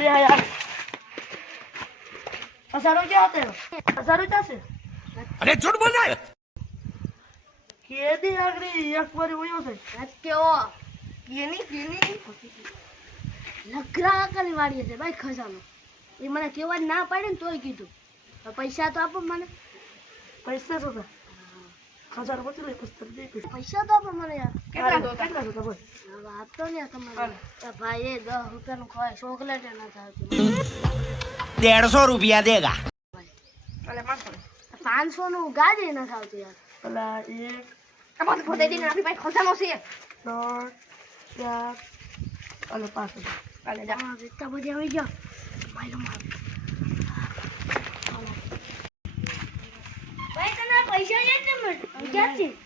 दे यार 1000 क्या होते हो 1000 क्या से अरे झूठ बोल रहा है के दी आगरी एक बार होयो છે કેવો કેની લગરા કરી વાળી છે ભાઈ ખજાનો એ મને કેવા ના પાડે ને તોય કીધું પૈસા તો આપો મને पैसे होता 1000 બચી લે પુસ્તક દે પૈસા તો આપો મને યાર કેટલા હતા બોલ હવે આપતો ને તમારે ભાઈ એ 10 રૂપિયાનું ખવાય ચોકલેટ એ ના થાય 150 रुपया देगा અલે 500 નું ગાડી ના થાવતું યાર પેલા એક તમારે ફોટો દઈને આપી ભાઈ ખજાનો છે 3 4 અલે 5 અલે જા એટલા બધી આવી ગયા ભાઈ માર ભાઈ તને પૈસા છે ને મળ ક્યાંથી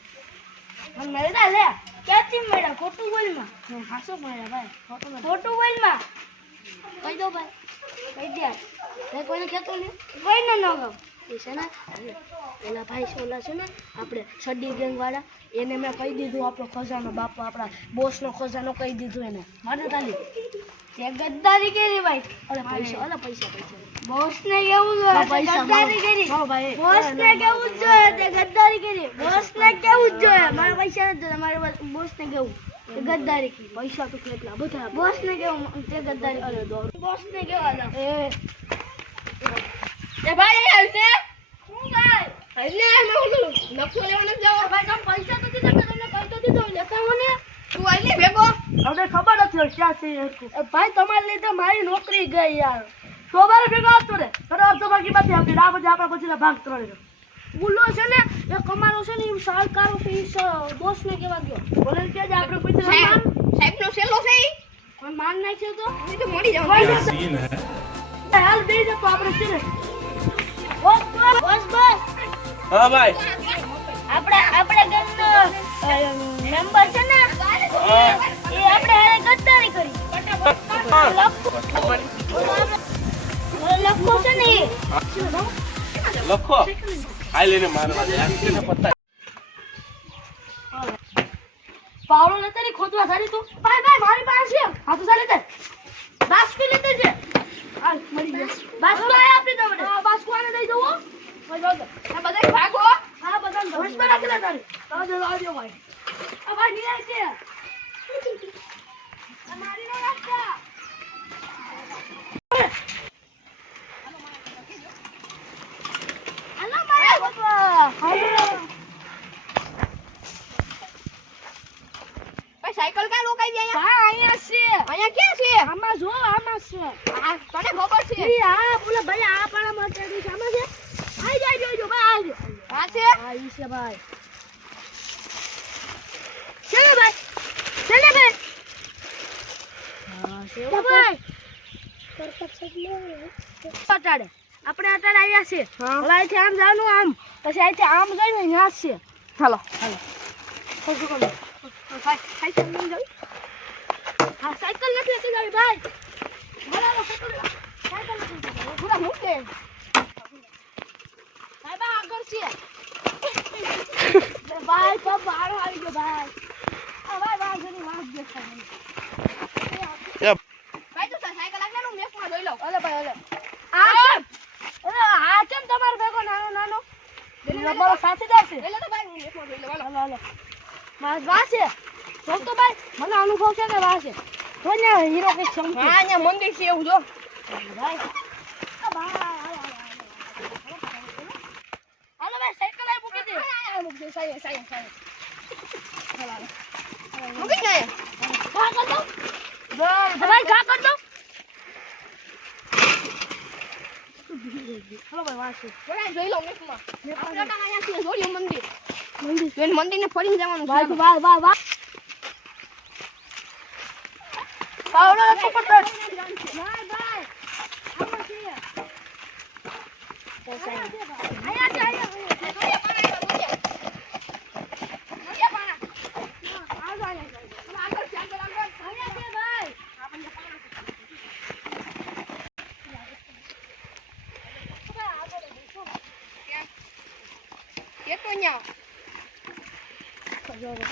મને મળ્યા લે ક્યાંથી મળ્યા ખોટું બોલમાં હાસો મળ્યા ભાઈ ખોટું બોલમાં કહી દો ભાઈ કહી દે ભાઈ કોઈને કહેતો નહીં કોઈને ન કહું એ છે ને પેલા ભાઈ સોલા છે ને આપણે સડી ગેંગ વાળા એને મેં કહી દીધું આપણો ખજાનો બાપો આપણા બોસનો ખજાનો કહી દીધું એને મારે તાલી તે ગદ્દારી કરી ભાઈ પૈસા બોસ ને કેવું જોઈએ ગદ્દારી કરી બોસ ને કેવું જોઈએ તે ગદ્દારી કરી બોસ ને કેવું જોઈએ મારા પૈસા નથી જોતા મારે બોસ ને કેવું તે ગદ્દારી કરી પૈસા તો કેટલા બધા બોસ ને કેવું તે ગદ્દારી અરે બોસ ને કેવા એ ભાઈ આવતે હું ભાઈ એટલે મે ઓલું લખો લેવાને જાવ ભાઈ તમે પૈસા તો દીધા તમને કહી તો દીધો લેતા હો ને તું આલે ભેગો અમને ખબર નથી ક્યાં છે ભાઈ તમારે લીધે મારી નોકરી ગઈ યાર તો મારે ભેગો આવતો રે તને અડધો બાકી બાકી આપી આ પછી આપણા પછી ભાગ ત્રણ બોલો છે ને એ કમારો છે ને એ સરકાર ઓફિસ બોસ ને કેવા ગયો બોલે કે જ આપણે પછી સાહેબ નો સેલો છે પણ માન નાખ્યો તો એ તો મરી જાવ सीन है હાલ દે દે તો આપણે છે ને બોસ हाँ भाई આપણે ગંદો મેમ્બર છે ને એ આપણે હારે ગદ્દારી કરી લખો છે ને लखो आई लेने मारवा दे पता પાવડો લેતે ની ખોદવા સારી તું ભાઈ મારી પાસે છે હા તો સારી દે બાસ્કુ લેતે છે આ મરી ગયો બાસ્કુ આ આપી દો મને હા બાસ્કુ આને દઈ દો આ બધા ભાગો હા બધા હોશ પર રાખી લે તારી આવજો ભાઈ આ ભાઈ ની આવી છે તમારી નો રાખતા હાલો મારા બાપા ભાઈ સાયકલ કા લોકાઈ દે અહીંયા અહીંયા ક્યાં છે આમાં જો આમાં છે આ તને ખબર છે ઈ હા બોલે ભાઈ આ પાણા માં ચડી છે આમાં છે આઈ જાય જો ભાઈ આ છે હા ઈ છે ભાઈ ચલે ભાઈ હા છે ભાઈ અટાડે આપણે અટાડે આયા છે હવે અહીંથી આમ જવાનું આમ પછી અહીંથી આમ જઈને અહીંયા છે ચાલો ખોજું કરો સાયકલ લઈ જાવ હા સાયકલ નથી લેતી જાવી ભાઈ બોલાવો સાયકલ નથી પૂરા મૂકે ભાઈ બા આગળ છે ભાઈ તો બાળો આવી ગયો ભાઈ આ ભાઈ વાંધની વાત દેખાય ભાઈ તો સાયકલ આગળનું મેપમાં જોઈ લો અલે ભાઈ અલે આ કેમ તમારો ભેગો નાનો રબર સાથીદાર છે એટલે તો ભાઈ મેપમાં જોઈ લો હાલો મારા વાસે જો તો ભાઈ મને અનુભવ છે કે વાસે તો ને હીરો કે સમજે હા અહીંયા મંદિર છે એવું જો ભાઈ હાલો ભાઈ સાયકલ આ મૂકી દે મૂકી દે સાયકલ હાલો મૂકી દે ઘા કર દો ભાઈ ઘા કર દો હાલો ભાઈ વાસે જોઈ લો મેપમાં આપણે તો અહીંયા છે જોઈ લો મંદિર મંદિરને ફરીને જવાનું વાહ પાવડો નથી પડતો ભાઈ આમાં છે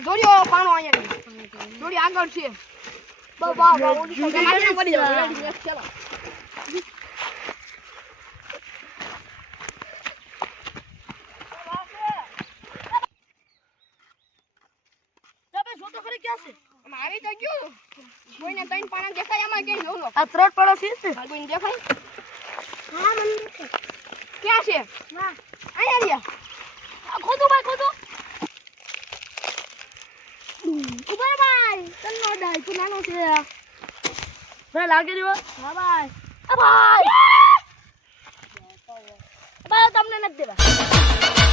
જોડીઓ પાણો અહીંયા જોડી આગળ છે વાહ ઓલી સાઈડ પડી જાવ ચાલો મારી તો ગયું કોઈને કઈ પાણા દેખાય આમાં કઈ લો આ ત્રોટ પડો છે આ કોઈને દેખાય હા મને દેખાય ક્યાં છે ના આયા રહ્યા ખોદો ભાઈ ખોદો ઉભા ભાઈ તન નો ડાય તું નાનો છે ભાઈ લાગી રહ્યો હા ભાઈ આ ભાઈ તમને નથી દેવા